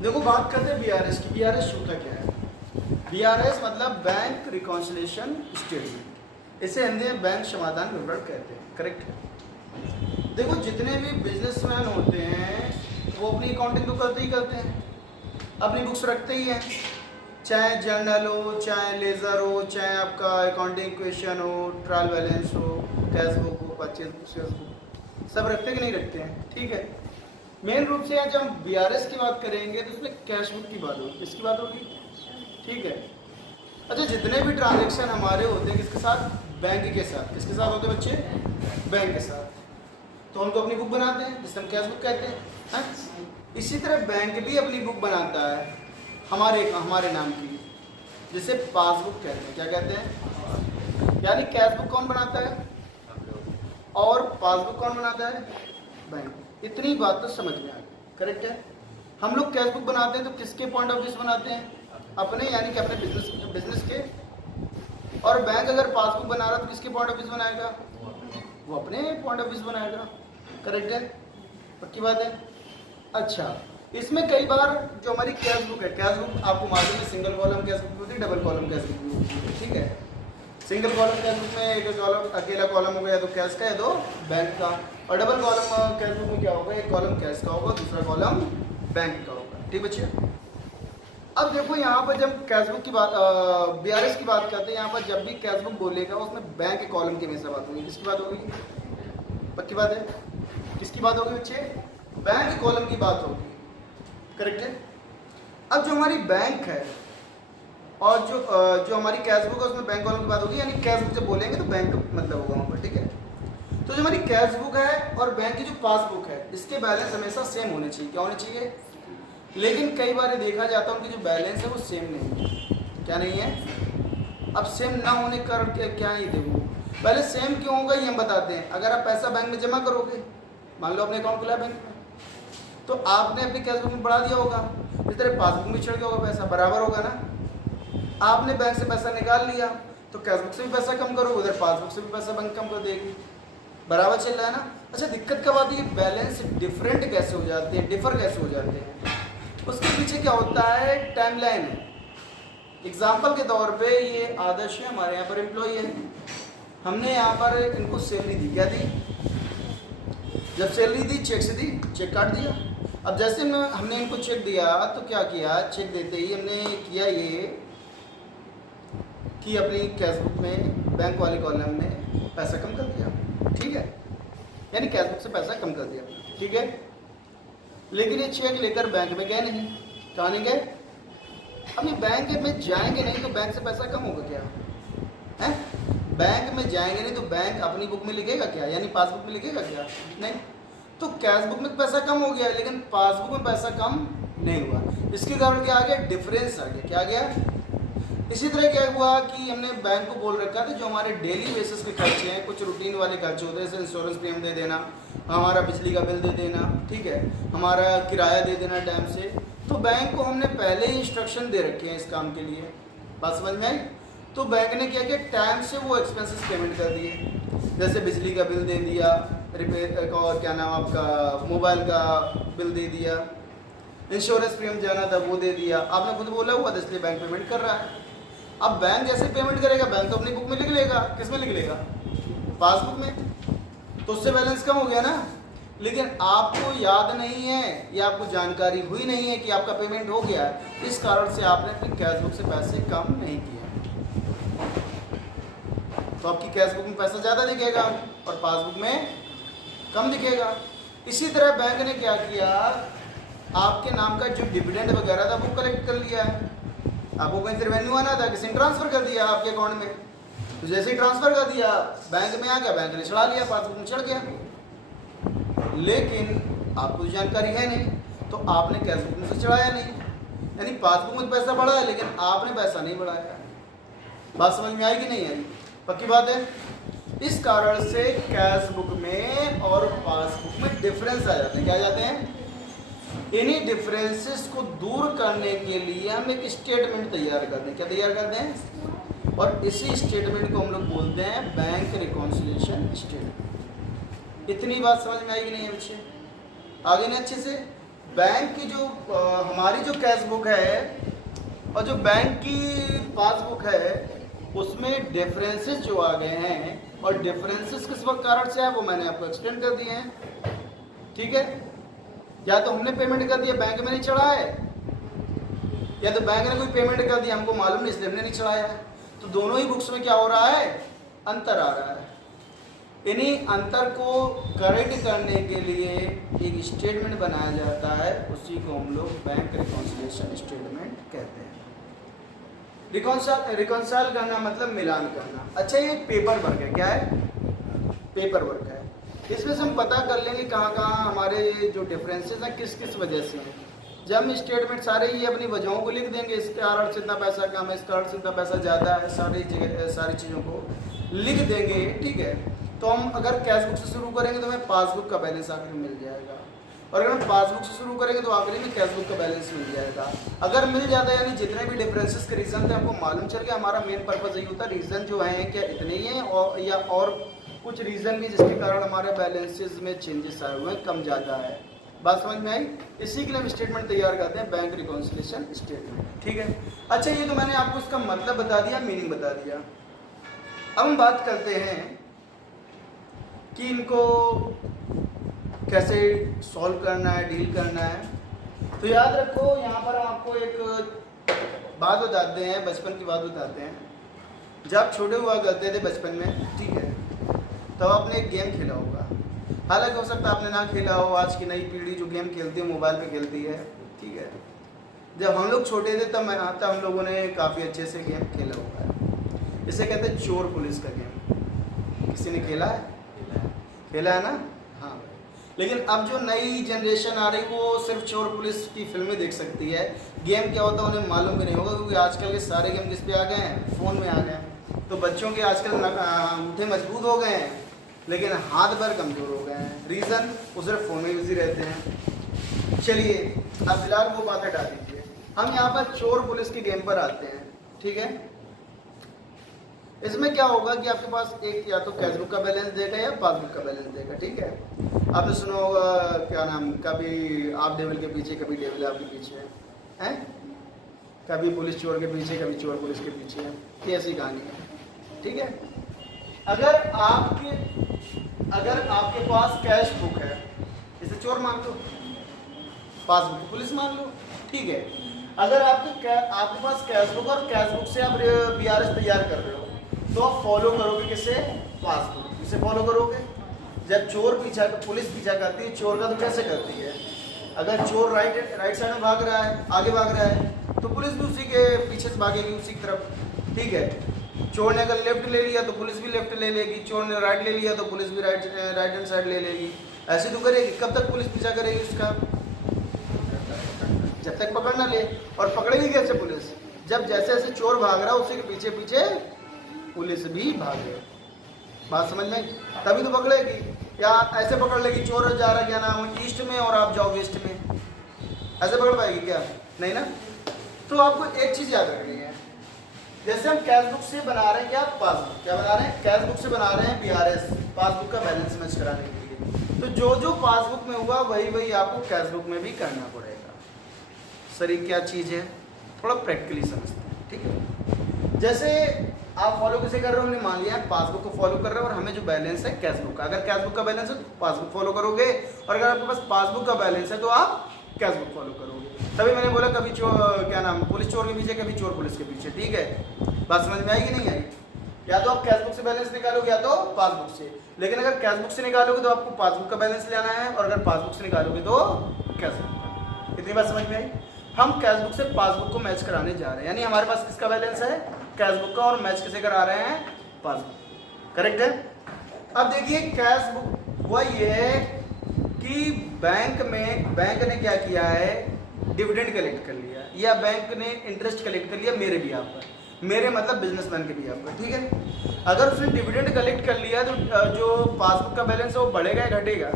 देखो बात करते हैं बीआरएस की। बीआरएस होता क्या है? बीआरएस मतलब बैंक रिकॉन्सिलेशन स्टेटमेंट, इसे हिंदी में बैंक समाधान विवरण कहते हैं। करेक्ट है। देखो जितने भी बिजनेसमैन होते हैं वो अपनी अकाउंटिंग तो करते ही करते हैं, अपनी बुक्स रखते ही हैं, चाहे जर्नल हो, चाहे लेज़र हो, चाहे आपका अकाउंटिंग क्वेश्चन हो, ट्रायल बैलेंस हो, कैश बुक हो, परचेज बुक, सेल्स बुक, सब रखते कि नहीं रखते हैं? ठीक है। मेन रूप से आज हम बीआरएस की बात करेंगे तो उसमें कैश बुक की बात होगी। किसकी बात होगी? ठीक है। अच्छा, जितने भी ट्रांजेक्शन हमारे होते हैं किसके साथ? बैंक के साथ। किसके साथ होते हैं बच्चे? बैंक के साथ। तो हम तो अपनी बुक बनाते हैं जिसे हम कैश बुक कहते हैं, है? इसी तरह बैंक भी अपनी बुक बनाता है हमारे नाम की, जिसे पासबुक कहते हैं। क्या कहते हैं? यानी कैश बुक कौन बनाता है और पासबुक कौन बनाता है? बैंक। इतनी बात तो समझ में आ गई। करेक्ट है। हम लोग कैश बुक बनाते हैं तो किसके पॉइंट ऑफ व्यू से बनाते हैं? अपने, यानी कि अपने बिजनेस के। और बैंक अगर पासबुक बना रहा तो किसके पॉइंट ऑफ व्यू से बनाएगा? वो अपने पॉइंट ऑफ व्यू से बनाएगा। करेक्ट है। पक्की बात है। अच्छा, इसमें कई बार जो हमारी कैश बुक है, कैश बुक आपको मालूम है सिंगल कॉलम कैश बुक होती है, डबल कॉलम कैश बुक होती है। ठीक है। सिंगल कॉलम कैश बुक में एक कॉलम अकेला कॉलम होगा, या तो कैश का या तो बैंक का। और डबल कॉलम कैश बुक में क्या होगा? एक कॉलम कैश का होगा, दूसरा कॉलम बैंक का होगा। ठीक बच्चे। अब देखो यहाँ पर जब कैश बुक की बात, बीआरएस की बात करते हैं, यहाँ पर जब भी कैश बुक बोलेगा उसमें बैंक कॉलम की हमेशा बात होगी। किसकी बात होगी? पक्की बात है। किसकी बात होगी बच्चे? बैंक कॉलम की बात होगी। करेक्ट है। अब जो हमारी बैंक है और जो हमारी कैश बुक है उसमें बैंक कॉलम की बात होगी, यानी कैश बुक जब बोलेंगे तो बैंक मतलब होगा वहाँ पर। ठीक है। तो जो हमारी कैश बुक है और बैंक की जो पासबुक है, इसके बैलेंस हमेशा सेम होने चाहिए। क्या होने चाहिए? लेकिन कई बार देखा जाता है उनकी जो बैलेंस है वो सेम नहीं है। क्या नहीं है? अब सेम ना होने के कारण क्या ही देखो, पहले सेम क्यों होगा ये हम बताते हैं। अगर आप पैसा बैंक में जमा करोगे, मान लो अपने अकाउंट खुला है बैंक में, तो आपने अपनी कैश बुक में बढ़ा दिया होगा, इस तरह पासबुक में चढ़ गया होगा, पैसा बराबर होगा ना। आपने बैंक से पैसा निकाल लिया तो कैश बुक से भी पैसा कम करो, उधर पासबुक से भी पैसा बैंक कम कर देगी, बराबर चल रहा है ना। अच्छा, दिक्कत कब आती है? बैलेंस डिफरेंट कैसे हो जाते हैं, डिफर कैसे हो जाते हैं, उसके पीछे क्या होता है? टाइमलाइन है। एग्जाम्पल के तौर पे ये आदर्श है, हमारे यहाँ पर एम्प्लॉय है, हमने यहाँ पर इनको सैलरी दी। क्या दी? जब सैलरी दी चेक से दी, चेक काट दिया। अब जैसे हमने इनको चेक दिया तो क्या किया? चेक देते ही हमने किया ये कि अपनी कैश बुक में बैंक वाले कॉलम में पैसा कम कर दिया। ठीक है। यानी कैश बुक से पैसा कम कर दिया। ठीक है। लेकिन ये चेक लेकर बैंक में गए नहीं। कहाँ नहीं गए? अब ये बैंक में जाएंगे नहीं तो बैंक से पैसा कम होगा क्या? है? बैंक में जाएंगे नहीं तो बैंक अपनी बुक में लिखेगा क्या? यानी पासबुक में लिखेगा क्या? नहीं। तो कैश बुक में पैसा कम हो गया लेकिन पासबुक में पैसा कम नहीं हुआ। इसके कारण क्या आ गया? डिफरेंस आ गया। क्या आ गया? इसी तरह क्या हुआ कि हमने बैंक को बोल रखा था जो हमारे डेली बेसिस के खर्चे हैं, कुछ रूटीन वाले खर्चे होते हैं, जैसे इंश्योरेंस प्रीमियम दे देना, हमारा बिजली का बिल दे देना, ठीक है, हमारा किराया दे देना टाइम से। तो बैंक को हमने पहले ही इंस्ट्रक्शन दे रखे हैं इस काम के लिए। बात समझ में आई? तो बैंक ने क्या किया? टाइम से वो एक्सपेंसेस पेमेंट कर दिए। जैसे बिजली का बिल दे दिया, रिपेयर और क्या नाम आपका मोबाइल का बिल दे दिया, इंश्योरेंस प्रीमियम जाना था वो दे दिया। आपने खुद बोला हुआ था इसलिए बैंक पेमेंट कर रहा है। अब बैंक जैसे पेमेंट करेगा, बैंक तो अपनी बुक में लिख लेगा। किस में लिख लेगा? पासबुक में। तो उससे बैलेंस कम हो गया ना। लेकिन आपको याद नहीं है या आपको जानकारी हुई नहीं है कि आपका पेमेंट हो गया, इस कारण से आपने अपनी कैश बुक से पैसे कम नहीं किए, तो आपकी कैश बुक में पैसा ज़्यादा दिखेगा और पासबुक में कम दिखेगा। इसी तरह बैंक ने क्या किया? आपके नाम का जो डिविडेंड वगैरह था वो कलेक्ट कर लिया है। आपको कहीं से रेवेन्यू आना था, किसी ने ट्रांसफर कर दिया आपके अकाउंट में, तो जैसे ही ट्रांसफर कर दिया बैंक में आ गया, बैंक ने चढ़ा लिया, पासबुक में चढ़ गया। लेकिन आपको जानकारी है नहीं तो आपने कैश बुक में से चढ़ाया नहीं, यानी पासबुक में पैसा बढ़ा है लेकिन आपने पैसा नहीं बढ़ाया। बात समझ में आई कि नहीं आई? पक्की बात है। इस कारण से कैश बुक में और पासबुक में डिफरेंस आ जाते हैं। क्या आ जाते हैं? इन्हीं डिफरेंसेस को दूर करने के लिए हम एक स्टेटमेंट तैयार करते हैं। क्या तैयार करते हैं? और इसी स्टेटमेंट को हम लोग बोलते हैं बैंक रिकॉन्सिलिएशन स्टेटमेंट। इतनी बात समझ में आएगी नहीं है बच्चे? आगे नहीं अच्छे से? बैंक की जो हमारी जो कैश बुक है और जो बैंक की पासबुक है उसमें डिफरेंसेस जो आ गए हैं, और डिफरेंसेस किस वक्त कारण से है वो मैंने आपको एक्सप्लेन कर दिए हैं। ठीक है, या तो हमने पेमेंट कर दिया, बैंक में नहीं चढ़ा है, या तो बैंक ने कोई पेमेंट कर दिया, हमको मालूम नहीं इसलिए हमने नहीं चढ़ाया है। तो दोनों ही बुक्स में क्या हो रहा है, अंतर आ रहा है। इन्हीं अंतर को करेक्ट करने के लिए एक स्टेटमेंट बनाया जाता है, उसी को हम लोग बैंक रिकॉन्सिलिएशन स्टेटमेंट कहते हैं। रिकॉन्साइल करना मतलब मिलान करना। अच्छा, ये पेपर वर्क है, क्या है, पेपर वर्क है। इसमें से हम पता कर लेंगे कहाँ कहाँ हमारे जो डिफरेंसेस हैं किस किस वजह से हैं। जब हम स्टेटमेंट सारे ही अपनी वजहों को लिख देंगे, इस कारण से इतना पैसा कम है, इस कारण से इतना पैसा ज़्यादा है, सारी चीज़ों को लिख देंगे। ठीक है, तो हम अगर कैश बुक से शुरू करेंगे तो हमें पासबुक का बैलेंस आखिर में मिल जाएगा, और अगर हम पासबुक से शुरू करेंगे तो आखिरी में कैश बुक का बैलेंस मिल जाएगा। अगर मिल जाता है, यानी जितने भी डिफरेंसेस के रीज़न थे हमको मालूम चल गया। हमारा मेन पर्पज़ यही होता है, रीज़न जो है क्या इतने ही हैं, और या और कुछ रीज़न भी जिसके कारण हमारे बैलेंसेस में चेंजेस आए हुए हैं, कम ज़्यादा है। बात समझ में आई? इसी के लिए हम स्टेटमेंट तैयार करते हैं, बैंक रिकॉन्सिलिएशन स्टेटमेंट। ठीक है, अच्छा ये तो मैंने आपको इसका मतलब बता दिया, मीनिंग बता दिया। अब हम बात करते हैं कि इनको कैसे सॉल्व करना है, डील करना है। तो याद रखो, यहाँ पर आपको एक बात बताते हैं, बचपन की बात बताते हैं। जब छोटे हुआ करते थे बचपन में, ठीक है, तब आपने एक गेम खेला होगा। हालांकि हो सकता है आपने ना खेला हो, आज की नई पीढ़ी जो गेम खेलती है मोबाइल पे खेलती है। ठीक है, जब हम लोग छोटे थे तब हम लोगों ने काफ़ी अच्छे से गेम खेला हुआ है। इसे कहते हैं चोर पुलिस का गेम। किसी ने खेला है? खेला है ना? हाँ। लेकिन अब जो नई जनरेशन आ रही वो सिर्फ चोर पुलिस की फिल्में देख सकती है। गेम क्या होता है उन्हें मालूम भी नहीं होगा, क्योंकि आजकल के सारे गेम किस पे आ गए हैं, फ़ोन में आ गए हैं। तो बच्चों के आजकल अंगूठे मजबूत हो गए हैं लेकिन हाथ भर कमज़ोर हो गए हैं। रीज़न, वो सिर्फ फ़ोन में बिजी रहते हैं। चलिए अब फिलहाल वो बात हटा दीजिए, हम यहाँ पर चोर पुलिस के गेम पर आते हैं। ठीक है, इसमें क्या होगा कि आपके पास एक या तो कैश बुक का बैलेंस देगा या पासबुक का बैलेंस देगा। ठीक है, आपने सुना होगा क्या नाम, कभी आप डेविल के पीछे, कभी डेविल आपके पीछे है, कभी पुलिस चोर के पीछे, कभी चोर पुलिस के पीछे है। ये ऐसी कहानी है। ठीक है, अगर आपके पास कैश बुक है, इसे चोर मान लो, पासबुक पुलिस मान लो। ठीक है, अगर आपके पास कैश बुक और कैश बुक से आप BRS तैयार कर रहे हो तो आप फॉलो करोगे किसे, पासबुक। किसे फॉलो करोगे? जब पुलिस पीछा करती है चोर का तो कैसे करती है? अगर चोर राइट साइड में भाग रहा है, आगे भाग रहा है, तो पुलिस भी उसी के पीछे से भागेगी, उसी की तरफ। ठीक है, चोर ने अगर लेफ्ट ले लिया तो पुलिस भी लेफ्ट ले लेगी, चोर ने राइट ले लिया तो पुलिस भी राइट हैंड साइड ले लेगी। ऐसे तो करेगी। कब तक पुलिस पीछा करेगी उसका? जब तक पकड़ ना ले। और पकड़ेगी कैसे पुलिस? जब जैसे जैसे चोर भाग रहा है उसी के पीछे पीछे पुलिस भी भागे। बात समझ में? तभी तो पकड़ेगी। या ऐसे पकड़ लेगी, चोर जा रहा क्या नाम ईस्ट में और आप जाओ वेस्ट में, ऐसे पकड़ पाएगी क्या? नहीं ना। तो आपको एक चीज़ याद रखनी है, जैसे हम कैश बुक से बना रहे हैं क्या, पासबुक, क्या बना रहे हैं, कैश बुक से बना रहे हैं BRS, पासबुक का बैलेंस मैच कराने के लिए। तो जो जो पासबुक में हुआ वही आपको कैश बुक में भी करना पड़ेगा। सर ये क्या चीज़ है, थोड़ा प्रैक्टिकली समझते हैं। ठीक है, जैसे आप फॉलो किसे कर रहे हो, हमने मान लिया पासबुक को फॉलो कर रहे हो, और हमें जो बैलेंस है कैश बुक का, अगर कैश बुक का बैलेंस है तो पासबुक फॉलो करोगे, और अगर आपके पास पासबुक का बैलेंस है तो आप कैश बुक फॉलो करोगे। तभी मैंने बोला कभी क्या नाम, पुलिस चोर के पीछे, कभी चोर पुलिस के पीछे। ठीक है, बात समझ में आई कि नहीं आई? या तो आप कैश बुक से बैलेंस निकालोगे या तो पासबुक से। लेकिन अगर कैश बुक से निकालोगे तो आपको पासबुक का बैलेंस लेना है, और अगर पासबुक से निकालोगे तो कैश बुक का। इतनी बात समझ में आई? हम कैश बुक से पासबुक को मैच कराने जा रहे हैं, यानी हमारे पास किसका बैलेंस है, कैश बुक का, और मैच किसे करा रहे हैं, पासबुक। करेक्ट है? अब देखिए कैश बुक हुआ ये है कि बैंक ने क्या किया है, डिविडेंड कलेक्ट कर लिया, या बैंक ने इंटरेस्ट कलेक्ट कर लिया मेरे भी पर, मेरे मतलब बिजनेसमैन के भी पर। ठीक है, अगर उसने डिविडेंड कलेक्ट कर लिया तो जो पासबुक का बैलेंस है वो बढ़ेगा या घटेगा?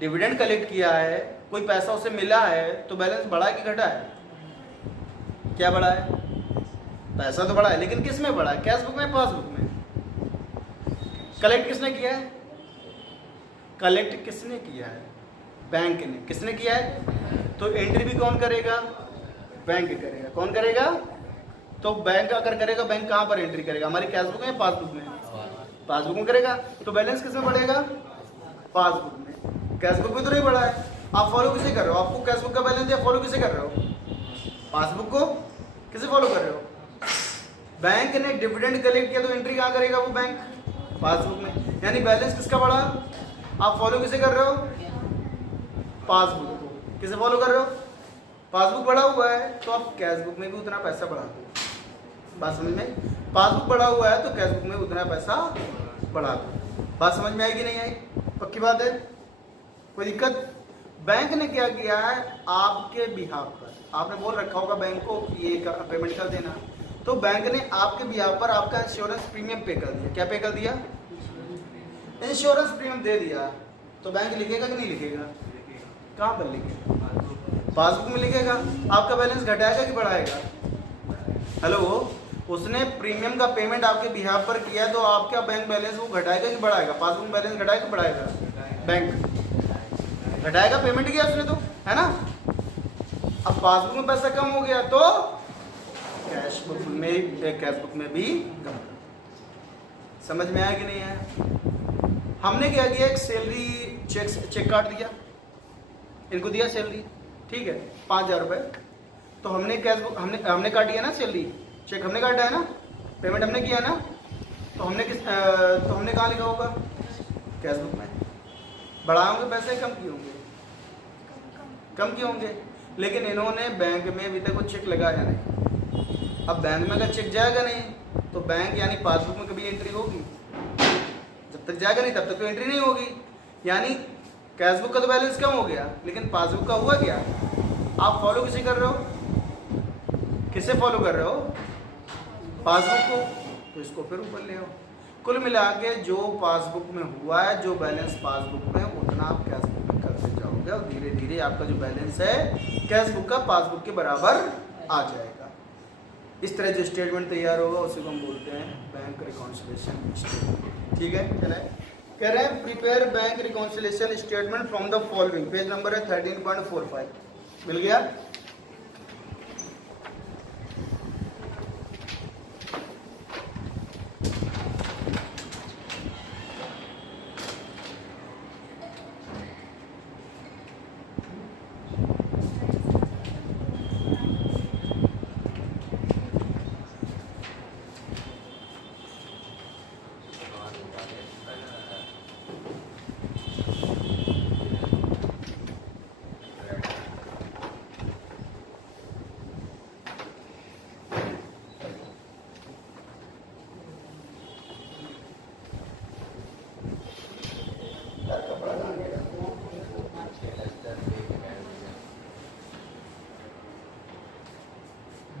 डिविडेंड कलेक्ट किया है, कोई पैसा उसे मिला है, तो बैलेंस बढ़ा है कि घटा है? क्या बढ़ा है? पैसा तो बढ़ा है, लेकिन किस में बढ़ा है, कैश बुक में, पासबुक में? कलेक्ट किसने किया है? कलेक्ट किसने किया है? बैंक ने। किसने किया है? तो एंट्री भी कौन करेगा? बैंक करेगा। कौन करेगा? तो बैंक अगर करेगा, बैंक कहाँ पर एंट्री करेगा? हमारी कैश बुक में या पासबुक में? पासबुक में करेगा। तो बैलेंस किसमें बढ़ेगा? पासबुक में। कैश बुक में तो नहीं बढ़ा है। आप फॉलो किसे कर रहे हो? आपको कैश बुक का बैलेंस या फॉलो किसे कर रहे हो? पासबुक को। किसे फॉलो कर रहे हो? बैंक ने डिविडेंड कलेक्ट किया तो एंट्री कहाँ करेगा वो बैंक? पासबुक में। यानी बैलेंस किसका बढ़ा? आप फॉलो किसे कर रहे हो? पासबुक को। किसे फॉलो कर रहे हो? पासबुक बढ़ा हुआ है तो आप कैश बुक में भी उतना पैसा बढ़ा दो। बात समझ में? पासबुक बढ़ा हुआ है तो कैश बुक में उतना पैसा बढ़ा दो। बात समझ में आई कि नहीं आई? पक्की बात है? कोई दिक्कत? बैंक ने क्या किया है? आपके बिहाफ पर, आपने बोल रखा होगा बैंक को कि ये पेमेंट कर देना, तो बैंक ने आपके बिहाफ पर आपका इंश्योरेंस प्रीमियम पे कर दिया। क्या पे कर दिया? इंश्योरेंस प्रीमियम दे दिया। तो बैंक लिखेगा कि नहीं लिखेगा? कहाँ पर लिखेगा? पासबुक में लिखेगा। आपका बैलेंस घटाएगा कि बढ़ाएगा? हेलो, उसने प्रीमियम का पेमेंट आपके बिहाफ पर किया तो आपका बैंक बैलेंस वो घटाएगा कि बढ़ाएगा? पासबुक बैलेंस घटाएगा कि बढ़ाएगा? बैंक घटाएगा, पेमेंट किया उसने तो, है ना। अब पासबुक में पैसा कम हो गया तो कैश बुक में भी कम। समझ में आया कि नहीं आया? हमने क्या किया? एक सैलरी चेक काट दिया, इनको दिया सैलरी, ठीक है, 5,000 रुपये। तो हमने कैश बुक हमने काटी है ना, सैलरी चेक हमने काटा है ना, पेमेंट हमने किया है ना। तो हमने कहाँ लिखा होगा? कैश बुक में। बढ़ाए होंगे पैसे, कम किए होंगे? कम किए होंगे। लेकिन इन्होंने बैंक में अभी तक वो चेक लगाया नहीं। अब बैंक में अगर चेक जाएगा नहीं तो बैंक यानी पासबुक में कभी एंट्री होगी? जब तक जाएगा नहीं तब तक तो एंट्री नहीं होगी। यानी कैश बुक का तो बैलेंस कम हो गया, लेकिन पासबुक का हुआ क्या? आप फॉलो किसे कर रहे हो? किसे फॉलो कर रहे हो? पासबुक को। तो इसको फिर ऊपर ले आओ। कुल मिला के जो पासबुक में हुआ है, जो बैलेंस पासबुक में, उतना आप कैश बुक में करते जाओगे और धीरे धीरे आपका जो बैलेंस है कैश बुक का पासबुक के बराबर आ जाएगा। इस तरह जो स्टेटमेंट तैयार होगा उसी को हम बोलते हैं बैंक रिकॉन्सिलिएशन स्टेटमेंट। ठीक है, चले कह रहे हैं prepare bank reconciliation statement from the following. Page number है 13.45। मिल गया?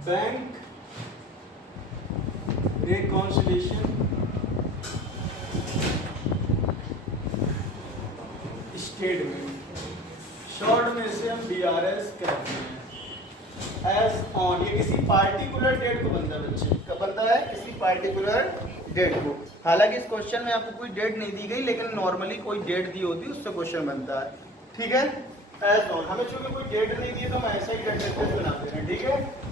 बैंक रिकॉन्सिलिएशन स्टेटमेंट, शॉर्ट में इसे हम BRS कहते हैं। एज ऑन, ये किसी पार्टिकुलर डेट को बनता है बच्चे। कब बनता है? किसी पार्टिकुलर डेट को। हालांकि इस क्वेश्चन में आपको कोई डेट नहीं दी गई, लेकिन नॉर्मली कोई डेट दी होती है उससे क्वेश्चन बनता है। ठीक है, एज ऑन। हमें चूंकि कोई डेट नहीं दी तो हम ऐसा ही डेट बना दे रहे हैं। ठीक है,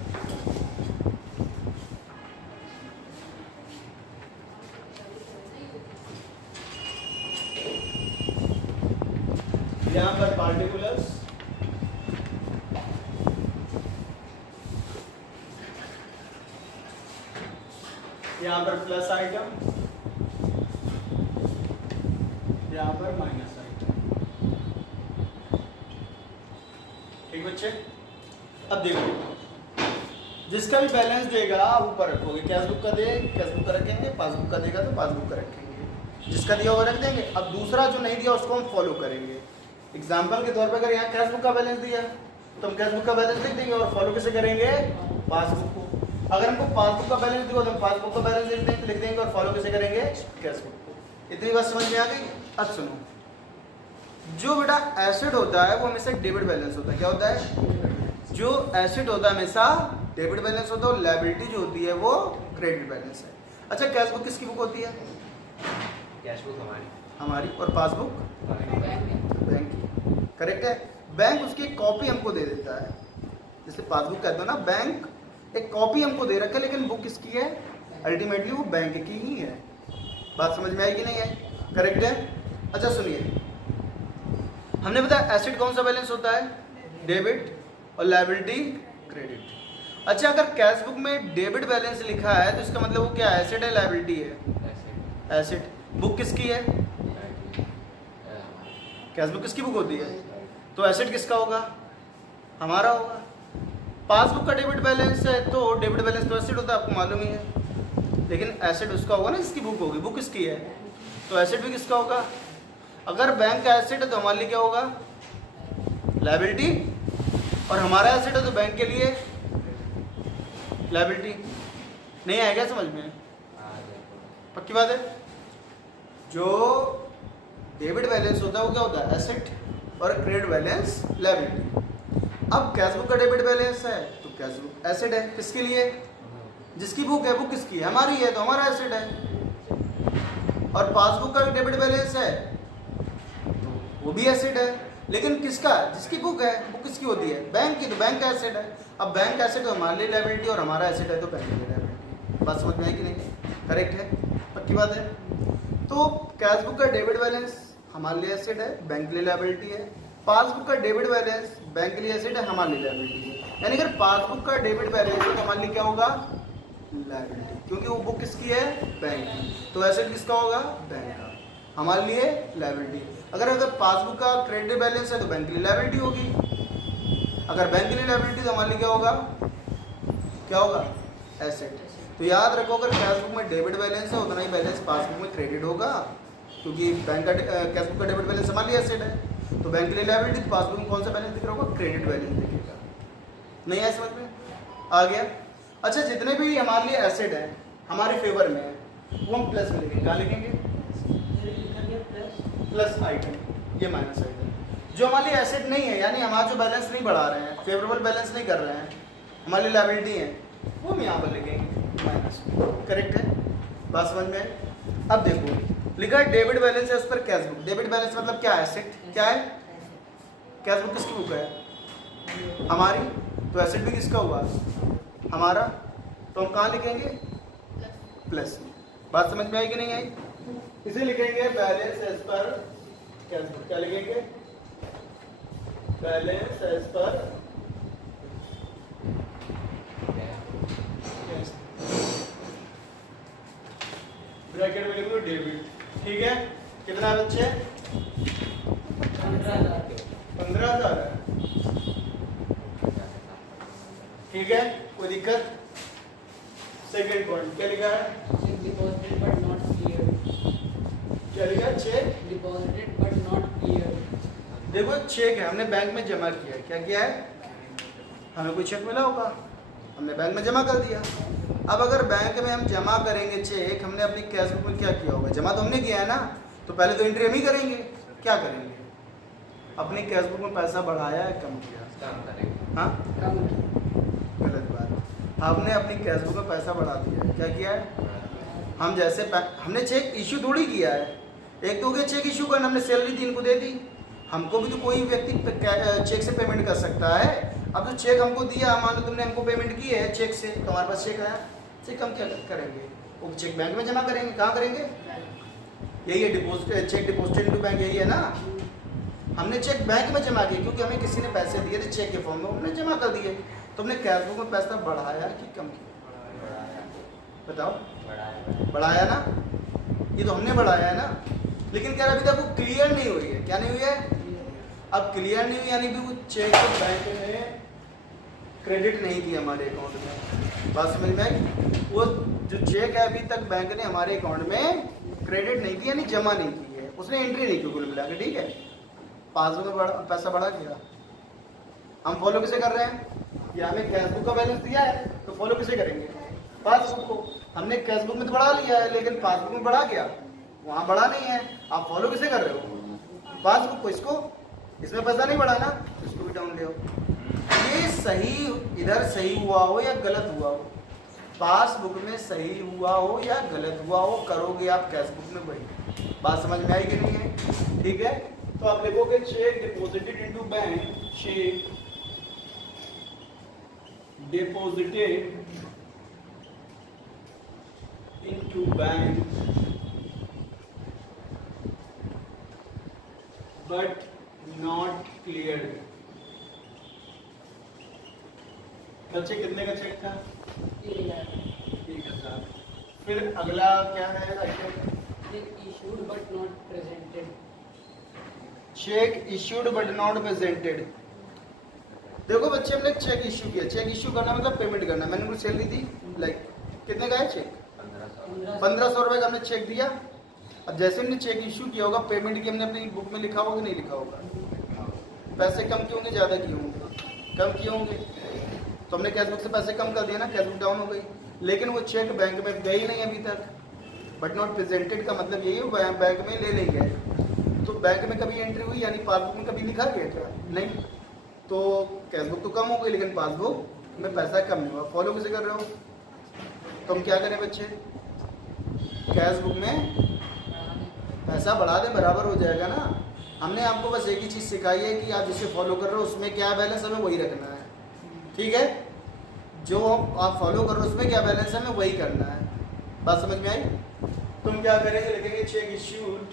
यहाँ पर पार्टिकुलर्स, यहाँ पर प्लस आइटम, यहाँ पर माइनस आइटम। ठीक बच्चे? अब देखो, जिसका भी बैलेंस देगा आप ऊपर रखोगे। कैश बुक का दे कैश बुक का रखेंगे, पासबुक का देगा तो पासबुक का रखेंगे, जिसका दिया हुआ रख देंगे। अब दूसरा जो नहीं दिया उसको हम फॉलो करेंगे। एग्जाम्पल के तौर पर अगर यहाँ कैश बुक का बैलेंस दिया तो हम कैश बुक का बैलेंस लिख देंगे और फॉलो कैसे करेंगे? पासबुक को। अगर हमको पासबुक का बैलेंस दिया तो हम पासबुक का बैलेंस लिख देंगे और फॉलो कैसे करेंगे? कैश बुक को। इतनी बात समझ में आ गई? अब सुनो, जो बेटा एसेट होता है वो हमेशा डेबिट बैलेंस होता है। क्या होता है? जो एसेट होता है हमेशा डेबिट बैलेंस होता है और लायबिलिटी जो होती है वो क्रेडिट बैलेंस है। अच्छा, कैश बुक किसकी बुक होती है? कैश बुक हमारी और पासबुक बैंक की। करेक्ट है। बैंक उसकी एक कॉपी हमको दे देता है, जैसे पासबुक कहते हो ना, बैंक एक कॉपी हमको दे रखा है, लेकिन बुक किसकी है? अल्टीमेटली वो बैंक की ही है। बात समझ में आई कि नहीं है? करेक्ट है। अच्छा सुनिए, हमने बताया एसेट कौन सा बैलेंस होता है? डेबिट, और लायबिलिटी क्रेडिट। अच्छा, अगर कैश बुक में डेबिट बैलेंस लिखा है तो इसका मतलब वो क्या है? एसेट है, लायबिलिटी है? एसेट। बुक किसकी है? कैश बुक किसकी बुक होती है? तो एसेट किसका होगा? हमारा होगा। पासबुक का डेबिट बैलेंस है तो डेबिट बैलेंस तो एसेट होता है, आपको मालूम ही है, लेकिन एसेट उसका होगा ना जिसकी बुक होगी। बुक किसकी है तो एसेट भी किसका होगा? अगर बैंक का एसेट है तो हमारे लिए क्या होगा? लायबिलिटी, और हमारा एसेट है तो बैंक के लिए लायबिलिटी। नहीं आएगा समझ में? पक्की बात है। जो डेबिट बैलेंस होता है वो क्या होता है? एसेट, और क्रेडिट बैलेंस लायबिलिटी। अब कैश बुक का डेबिट बैलेंस है तो कैश बुक एसेट है, किसके लिए? जिसकी बुक है, बुक किसकी है? हमारी है, तो हमारा एसेट है। और पासबुक का डेबिट बैलेंस है तो वो भी एसेट है, लेकिन किसका? जिसकी बुक है। बुक किसकी होती है? बैंक की, तो बैंक का एसेट है। अब बैंक का एसेट तो हमारे लिए लायबिलिटी, और हमारा एसेट है तो बैंक के लिए लायबिलिटी। बात समझ में आई कि नहीं? करेक्ट है, पक्की बात है। तो कैश बुक का डेबिट बैलेंस हमारे लिए एसेट है, बैंक के लिए लायबिलिटी है। पासबुक का डेबिट बैलेंस बैंक के लिए एसेट है, हमारे लिए लायबिलिटी है। यानी अगर पासबुक का डेबिट बैलेंस है तो हमारे लिए क्या होगा? लायबिलिटी, क्योंकि वो बुक किसकी है? बैंक की। तो एसेट किसका होगा? बैंक का, हमारे लिए लायबिलिटी। अगर पासबुक का क्रेडिट बैलेंस है तो बैंक के लिए लायबिलिटी होगी। अगर बैंक के लिए लायबिलिटी तो हमारे लिए क्या होगा? क्या होगा? एसेट। तो याद रखो, अगर कैश बुक में डेबिट बैलेंस है उतना ही बैलेंस पासबुक में क्रेडिट होगा, क्योंकि बैंक का कैश बुक का डेबिट बैलेंस हमारे लिए एसेट है, तो बैंक के लिए लायबिलिटी, तो पासबुक में कौन सा बैलेंस दिख रहा होगा? क्रेडिट बैलेंस दिखेगा। नहीं आया समझ में? आ गया। अच्छा, जितने भी हमारे लिए एसेट है हमारे फेवर में है वो हम प्लस में लिखेंगे। क्या लिखेंगे? प्लस आइटम, ये माइनस आइटम। जो हमारे लिए एसेट नहीं है, यानी हमारा जो बैलेंस नहीं बढ़ा रहे हैं, फेवरेबल बैलेंस नहीं कर रहे हैं, हमारे लिए लायबिलिटी है, वो हम यहाँ पर लिखेंगे माइनस। करेक्ट है, बात समझ में? अब देखो, लिखा है डेबिट बैलेंस है, उस पर कैश बुक। डेबिट बैलेंस मतलब क्या है? एसेट। क्या है? कैश बुक किसकी बुक है? हमारी, तो एसेट भी किसका हुआ? हमारा, तो हम कहाँ लिखेंगे? प्लस। बात समझ में आई कि नहीं आई? इसे लिखेंगे balance as per cash book. क्या लिखेंगे? बैलेंस एज पर ब्रैकेट में लिख दो डेबिट। ठीक है, कितना है बच्चे? 15,000 है। ठीक है, कोई दिक्कत? सेकेंड पॉइंट क्या लिखा है? Deposited but not clear. क्या लिखा है? Check deposited but not clear. देखो, चेक है, हमने बैंक में जमा किया है। क्या किया है? हमें कोई चेक मिला होगा, हमने बैंक में जमा कर दिया। अब अगर बैंक में हम जमा करेंगे चेक, हमने अपनी कैश बुक में क्या किया होगा? जमा तो हमने किया है ना, तो पहले तो एंट्री हम ही करेंगे। क्या करेंगे? अपनी कैश बुक में पैसा बढ़ाया है, कम किया? हाँ, कम। गलत बात। आपने अपनी कैश बुक में पैसा बढ़ा दिया है। क्या किया है? हम जैसे हमने चेक इशू थोड़ी किया है। एक तो हो गया चेक इशू करना, हमने सैलरी दी, इनको दे दी। हमको भी तो कोई व्यक्ति चेक से पेमेंट कर सकता है। अब जो चेक हमको दिया, मान लो तुमने हमको पेमेंट की है चेक से, तो हमारे पास चेक आया, चेक हम क्या करेंगे? वो चेक बैंक में जमा करेंगे। कहाँ करेंगे? यही है deposit, cheque deposited to bank, यही है ना। हमने चेक बैंक में जमा किया क्योंकि हमें किसी ने पैसे दिए थे चेक के फॉर्म में, हमने जमा कर दिए। तो हमने कैश बुक में पैसा बढ़ाया कि कम किया? बताओ। बढ़ाया ना, ये तो हमने बढ़ाया है ना। लेकिन क्या अभी तक वो क्लियर नहीं हुई है। क्या नहीं हुई है? अब क्लियर नहीं हुई, यानी कि वो चेक बैंक ने क्रेडिट नहीं किया हमारे अकाउंट में। बात समझ में आई? वो जो चेक है अभी तक बैंक ने हमारे अकाउंट में क्रेडिट नहीं किया, यानी जमा नहीं की है, उसने एंट्री नहीं की कुल मिला के। ठीक है, पासबुक में पैसा बढ़ा गया। हम फॉलो किसे कर रहे हैं? या हमें कैश बुक का बैलेंस दिया है तो फॉलो किसे करेंगे? पासबुक को। हमने कैश बुक में तो बढ़ा लिया है, लेकिन पासबुक में बढ़ा गया, वहाँ बढ़ा नहीं है। आप फॉलो किसे कर रहे हो? पासबुक को। इसको, इसमें पैसा नहीं बढ़ा ना, इसको भी डाउन ले आओ। ये सही, इधर सही हुआ हो या गलत हुआ हो, पासबुक में सही हुआ हो या गलत हुआ हो, करोगे आप कैश बुक में वही। बात समझ में आई कि नहीं है? ठीक है, तो आप लिखोगे check deposited into bank, check deposited into bank but not cleared. बच्चे कितने का चेक था? 1000। फिर अगला क्या है item? Check issued but not presented. Check issued but not presented. देखो बच्चे, हमने चेक इश्यू किया। चेक इश्यू करना मतलब पेमेंट करना। मैंने उनको सैलरी दी, लाइक कितने का है चेक? 1500 रुपये का हमने चेक दिया। अब जैसे हमने चेक इश्यू किया होगा, पेमेंट की हमने अपनी बुक में लिखा होगा कि नहीं लिखा होगा? पैसे कम किए होंगे, ज़्यादा किए होंगे? कम किए होंगे। तो हमने कैश बुक से पैसे कम कर दिया ना, कैश बुक डाउन हो गई। लेकिन वो चेक बैंक में गई नहीं अभी तक। बट नॉट प्रेजेंटेड का मतलब यही है बैंक में ले नहीं गए। तो बैंक में कभी एंट्री हुई, यानी पासबुक में कभी लिखा गया क्या? नहीं। तो कैश बुक तो कम हो गई, लेकिन पासबुक में पैसा कम नहीं हुआ। फॉलो कैसे कर रहे हो? तो हम क्या करें बच्चे? कैश बुक में पैसा बढ़ा दें, बराबर हो जाएगा ना। हमने आपको बस एक ही चीज़ सिखाई है कि आप जिसे फॉलो कर रहे हो उसमें क्या बैलेंस हमें वही रखना है, ठीक है? जो आप फॉलो कर रहे हो उसमें क्या बैलेंस है हमें वही करना है। बात समझ में आई? तुम क्या करेंगे? लिखेंगे check issued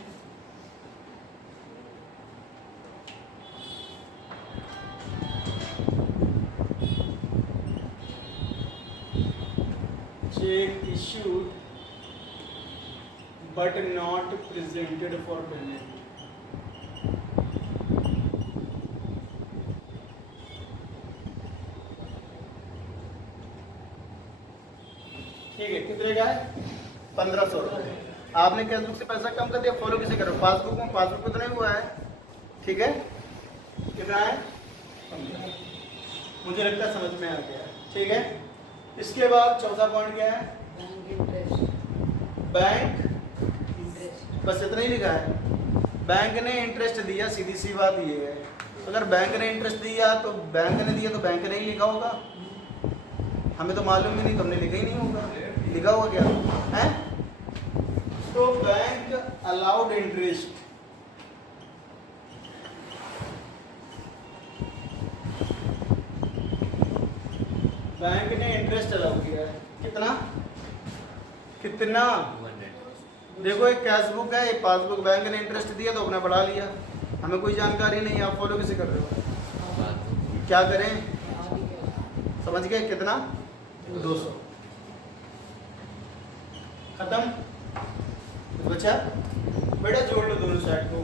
check issued but not presented for payment। ठीक है, कितने का है? 1500 रुपये। आपने कैश बुक से पैसा कम कर दिया। फॉलो किसे करो? पासबुक में। पासबुक कितने हुआ है? ठीक है, कितना है? 15। मुझे लगता है समझ में आ गया, ठीक है। इसके बाद चौथा पॉइंट क्या है? Bank interest. Bank, Interest. बस इतना ही लिखा है। बैंक ने इंटरेस्ट दिया, सीधी सी बात ये है। अगर बैंक ने इंटरेस्ट दिया तो बैंक ने दिया तो बैंक ने ही लिखा होगा। हमें तो मालूम ही नहीं, तो हमने लिखा ही नहीं होगा। लिखा होगा क्या है? तो बैंक अलाउड इंटरेस्ट, बैंक ने इंटरेस्ट अलाउ किया है। कितना? कितना? देखो, एक कैश बुक है, एक पासबुक। बैंक ने इंटरेस्ट दिया तो अपना बढ़ा लिया। हमें कोई जानकारी नहीं। आप फॉलो कैसे कर रहे हो? क्या करें? समझ गए? कितना? 200। खत्म बचा? बेटा जोड़ लो दोनों साइड को।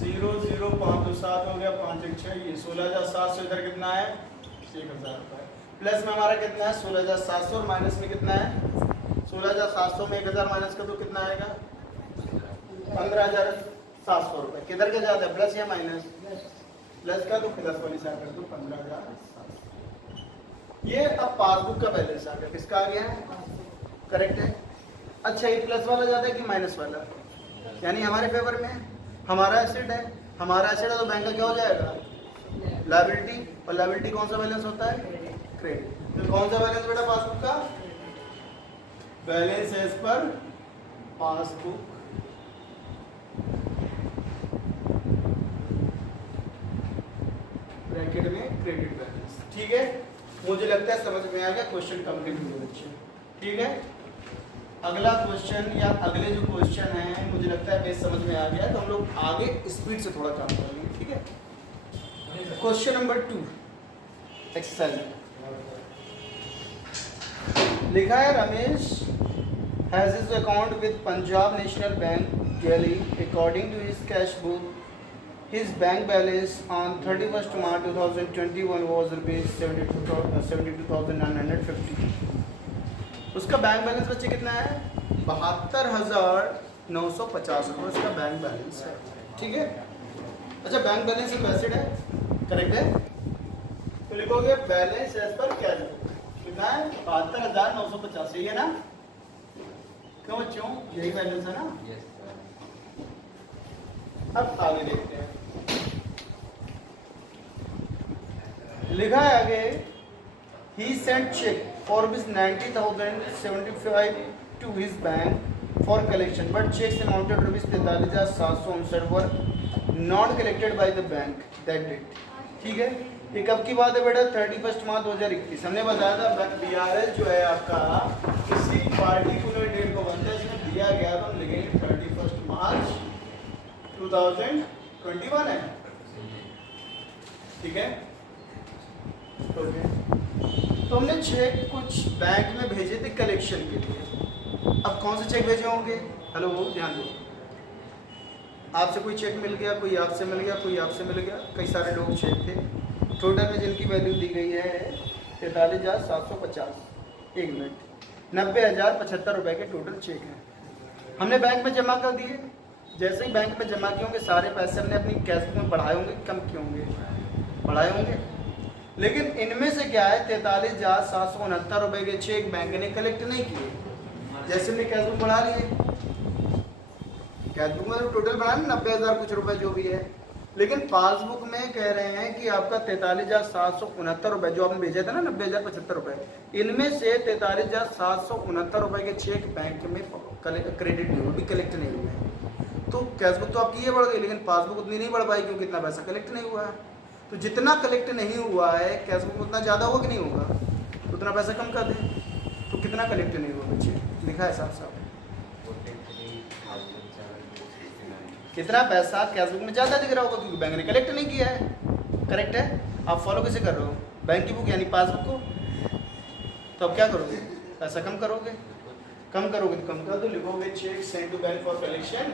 0 0 5 2 7 हो गया, 5 1 6। ये 16,700 इधर कितना है? 1000 रुपये। प्लस में हमारा कितना है? 16,700। और माइनस में कितना है? 16,700 में 1000 माइनस कर दो, कितना आएगा? 15,700 रुपये। किधर के जाता है? प्लस या माइनस? प्लस का तो प्लस वाली साइड कर दो, 15,700। ये अब पासबुक का बैलेंस आ गया। किसका आ गया है? करेक्ट है। अच्छा, ये प्लस वाला ज्यादा है कि माइनस वाला? यानी हमारे फेवर में है। हमारा एसेट है। हमारा एसेट है तो बैंक का क्या हो जाएगा? लायबिलिटी। और लायबिलिटी कौन सा बैलेंस होता है? क्रेडिट। तो कौन सा बैलेंस बेटा पासबुक का? Balance as per passbook bracket में क्रेडिट बैलेंस। ठीक है, मुझे लगता है समझ में आ गया। क्वेश्चन कंप्लीट हुए बच्चे, ठीक है। अगला क्वेश्चन या अगले जो क्वेश्चन है मुझे लगता है बेस समझ में आ गया, तो हम लोग आगे स्पीड से थोड़ा काम करेंगे, ठीक है। क्वेश्चन नंबर 2 एक्सरसाइज लिखा है, Ramesh has his account with Punjab National Bank Delhi. According to his cash book his bank balance on 31st March 2021 was rupees 72,950। उसका बैंक बैलेंस बच्चे कितना है? 72,950 रुपये उसका बैंक बैलेंस है, ठीक है। अच्छा, बैंक बैलेंस एक एसेट है, करेक्ट है। तो लिखोगे balance as per cash book कितना है? 72,950, सही है ना? क्यों बच्चों, यही बैलेंस है ना? अब आगे देखते हैं। लिखा है आगे, he sent check for rupees 90,075 to his bank for collection but cheques amounted ₹43,759 were not collected by the bank that date. ठीक है, ये कब की बात है बेटा? 31 मार्च 2021। हमने बताया था BRS जो है आपका किसी पार्टिकुलर डेट को बनता है, इसमें दिया गया तो हम लिखेंगे 31 मार्च 2021 है। ठीक है, तो हमने चेक कुछ बैंक में भेजे थे कलेक्शन के लिए। अब कौन से चेक भेजे होंगे? हेलो, ध्यान दो। आपसे कोई चेक मिल गया, कोई आपसे मिल गया, कोई आपसे मिल गया, कई सारे लोग चेक थे। टोटल में जिनकी वैल्यू दी गई है 43,750। 1 मिनट, 90,075 रुपए के टोटल चेक हैं। हमने बैंक में जमा कर दिए। जैसे ही बैंक में जमा किए होंगे सारे पैसे हमने अपनी कैश बुक में बढ़ाए होंगे, कम किए होंगे, बढ़ाए होंगे। लेकिन इनमें से क्या है, 43,769 रुपए के चेक बैंक ने कलेक्ट नहीं किए। जैसे हमने कैश बुक बढ़ा लिए, कैश बुक में टोटल बढ़ा 90,000 कुछ रुपए जो भी है, लेकिन पासबुक में कह रहे हैं कि आपका 43,769 रुपए जो आपने भेजा था ना, 90,075 रुपए, इनमें से 43,769 रुपए के चेक बैंक में क्रेडिट नहीं हुए, कलेक्ट नहीं हुए। तो कैश बुक तो आपकी ये बढ़ गई, लेकिन पासबुक उतनी नहीं बढ़ पाई क्योंकि इतना पैसा कलेक्ट नहीं हुआ है। तो जितना कलेक्ट नहीं हुआ है कैश बुक उतना ज़्यादा होगा कि नहीं होगा? उतना पैसा कम कर दें। तो कितना कलेक्ट नहीं हुआ बच्चे? लिखा है साफ साफ, कितना पैसा कैश बुक में ज़्यादा दिख रहा होगा क्योंकि बैंक ने कलेक्ट नहीं किया है। करेक्ट है? आप फॉलो कैसे कर रहे हो? बैंक की बुक यानी पासबुक को। तो अब क्या करोगे? पैसा कम करोगे। कम करोगे तो कम कर दो, लिखोगे cheque send to bank for collection.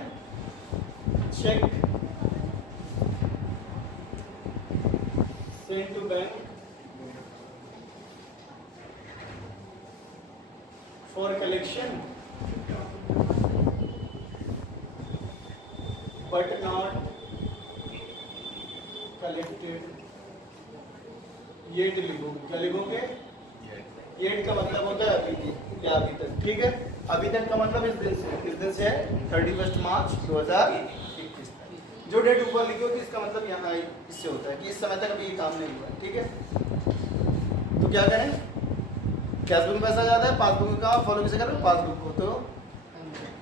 Cheque send to bank for collection but not collected yet लिखोगे। क्या लिखोगे? yet का मतलब होता है अभी या अभी तक। ठीक है, अभी तक का मतलब इस दिन से, किस दिन से है? 31 मार्च 2021। जो डेट ऊपर लिखी होती है इसका मतलब यहाँ इससे होता है कि इस समय तक अभी ये काम नहीं हुआ। ठीक है, तो क्या करें? कैश बुक में पैसा ज़्यादा है, पासबुक का फॉलो कैसे करें? पासबुक को तो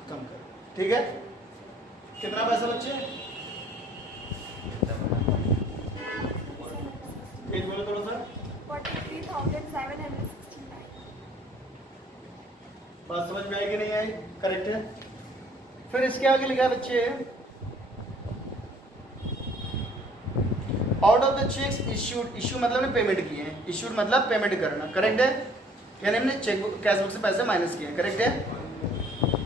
कम करें। ठीक है, कितना पैसा बच्चे? एक बोलो थोड़ा सा। 43,769। बात समझ में आई कि नहीं आई? करेक्ट है। फिर इसके आगे लिखा है बच्चे, out of the checks issued. Issue मतलब ने पेमेंट किए हैं, इश्यूड मतलब पेमेंट करना। करेक्ट है, यानी हमने चेकबुक कैश बुक से पैसे माइनस किए हैं। करेक्ट है।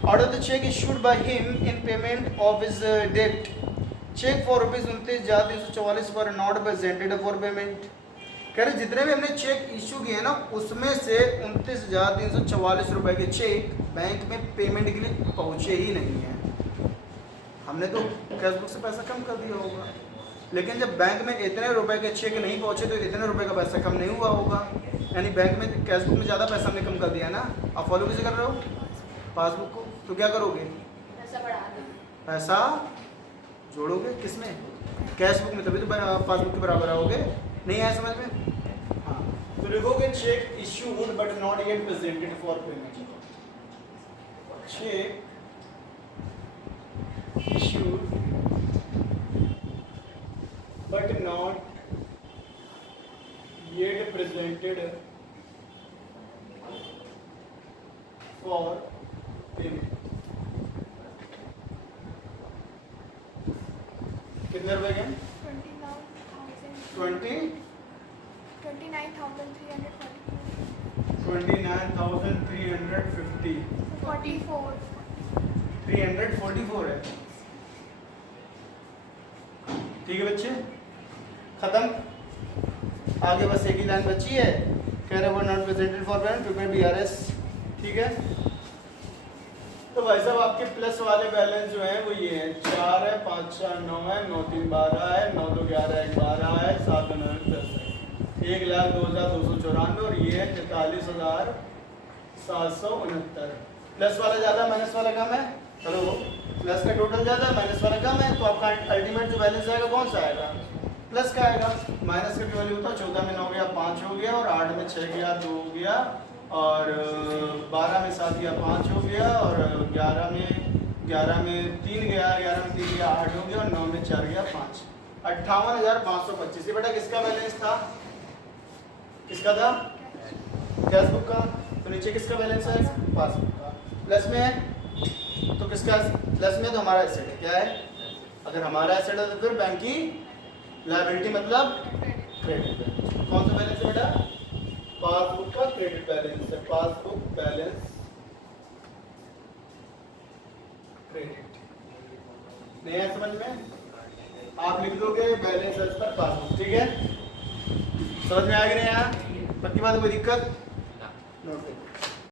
Out of the check issued by him in payment of his debt, check for ₹29,344 were not presented for payment। कह रहे जितने भी हमने चेक इशू किए हैं ना, उसमें से 29,344 रुपए के चेक बैंक में पेमेंट के लिए पहुंचे ही नहीं है। हमने तो कैश बुक से पैसा कम कर दिया होगा, लेकिन जब बैंक में इतने रुपए के चेक नहीं पहुंचे तो इतने रुपए का पैसा कम नहीं हुआ होगा। यानी बैंक में कैश बुक में ज़्यादा पैसा हमने कम कर दिया है ना। आप फॉलो कैसे कर रहे हो पासबुक को? तो क्या करोगे? पैसा बढ़ा दो, पैसा जोड़ोगे किसमें? कैश बुक में, तभी तो पासबुक के बराबर आओगे। नहीं आया समझ में? हाँ, तो लिखोगे check issued but not yet presented for payment. Check issued but not yet presented for payment. कितने रुपए के? 29,350। 344 है। ठीक है बच्चे, खत्म। आगे बस एक ही लाइन बची है, कह रहे were not presented for payment prepare BRS। ठीक है, तो भाई साहब आपके प्लस वाले बैलेंस जो है वो ये है, 4 है, 5 4 9 है, 9 3 12 है, 9 2 11 1 12 है, 7 2 9 10 है, 1,02,294 और ये है 43,769। प्लस वाला ज़्यादा माइनस वाला कम है। चलो प्लस का टोटल ज़्यादा है, माइनस वाला कम है, तो आपका अल्टीमेट जो बैलेंस आएगा कौन सा आएगा? प्लस का आएगा। माइनस का वैल्यू होता है 14 में 9 गया 5 हो गया, और 8 में 6 गया 2 हो गया, और 12 में 7 गया 5 हो गया, और 11 में 3 गया, 11 में 3 गया 8 हो गया, और 9 में 4 गया 5। 58,525। ये बेटा किसका बैलेंस था? किसका था? कैश बुक का। तो नीचे किसका बैलेंस है? पासबुक का। प्लस में तो किसका? प्लस में तो हमारा एसेट है। क्या है? अगर हमारा एसेट है तो फिर बैंक की लायबिलिटी मतलब क्रेडिट बैलेंस। कौन सा बैलेंस है बेटा? पासबुक का क्रेडिट बैलेंस है। Passbook balance credit. नहीं है समझ में? आप लिख दोगे बैलेंस एज पर पासबुक। ठीक है, समझ में आ गया? यहाँ पक्की बात, कोई दिक्कत? नोट करो।